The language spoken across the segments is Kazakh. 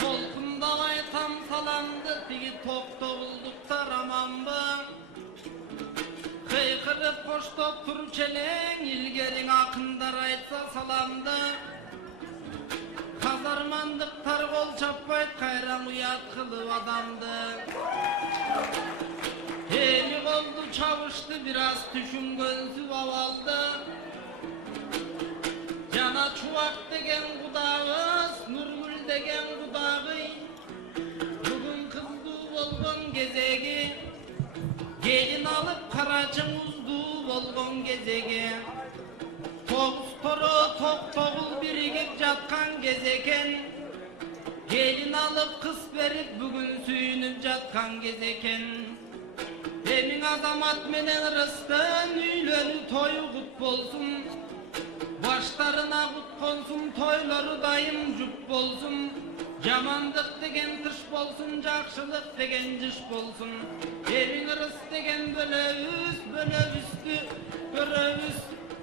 Толқындап айтам саламды, тиги тоқтоғылдықтар аманбы. Қиқырып қоштоп тұрчелең, илгерің ақындар айтса саламды. Қазармандықтар қол чаппайт, қайран ұят қылып адамды. Эми қолды чабышты, біраз түшінгөнсіп авалды. Жана чуак деген құдағыз, Нұргүл деген құдағый. Бүгін қызду болған кезеге, келін алып қарачың ұзду болған кезеге. Тоғыз торы тоқ-тоғыл бірігіп жатқан кезекен. Келін алып қыз беріп бүгін сүйініп жатқан кезекен. Емің азамат менен Рыстын үйлені тойы құт болсын. Баштарына құт қонсын, тойлары дайым жұп болсын. Жамандық деген тыш болсын, жақшылық деген жыш болсын. Емің Рыс деген бөлөбүстү көрөбүз.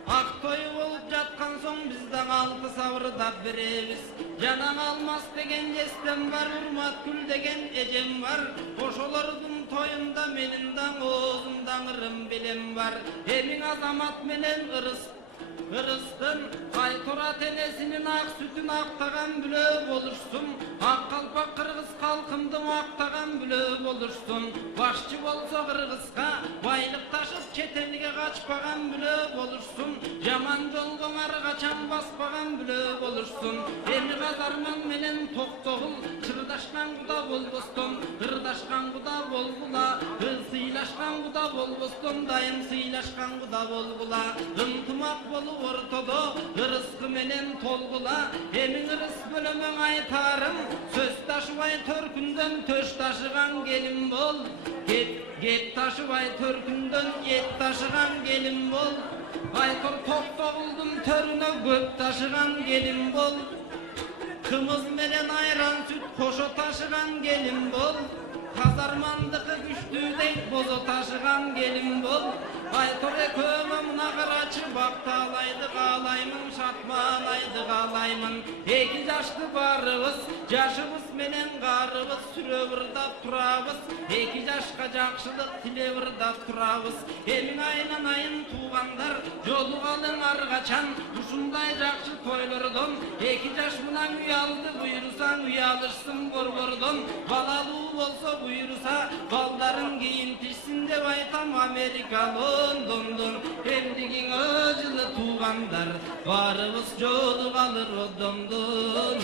Ақ той болып жатқан соң біздің алты сабырдап беребіз. Жанан алмас деген естем бар, Урматкүл деген эжем бар. Ошолордун тойында менин даң оозумдан ырым билем бар. Эмиң азамат менен Ырыстын Айтора тенесинин ак сүтүн актаган бүлөө болушсун. Ак калпак кыргыз калкымдын актаган бүлөө болушсун. Башчы болсо кыргызга байлык ташып чет элге качпаган бүлөө болушсун. Жаман жолго ар качан баспаган бүлөө болушсун. Эми Казарман менен Токтогул чырдашкан куда болбостон, ырдашкан куда болгула. Сыйлашкан куда болбостон, дайым сыйлашкан куда болгула. Ынтымак болуп ортодо ырыскы менен толгула. Эмиң ырыс бөлөмөң айтарым, сөз ташыбай төркүндөн төш ташыган келин бол. Кет ташыбай төркүндөн ет ташыган келин бол. Айтор Токтогулдун төрүнө көп ташыган келин бол. Кымыз менен айран сүт кошо ташыган келин бол. Казармандыкы күчтүүдей бозо ташыган келин бол. Айтор экөөмө мына карачы бакталайды каалаймын, шатмалайды каалаймын. Эки жашты барыбыз, жашыбыз менен карыбыз, сүрө ырдап турабыз. Эки жашка жакшылык тиле ырдап турабыз. Эмиң айланайын туугандар, жолугалың ар качан. Ушундай жакшы тойлордон эки жаш менен уялды, буйрусаң уялышсың борбордон. Балалуу болсо буйруса балдарың кийин тишсин деп айтам Америка Лондондон. Эмдигиңе жылы туугандар, барыбыз жолугалыр одондон.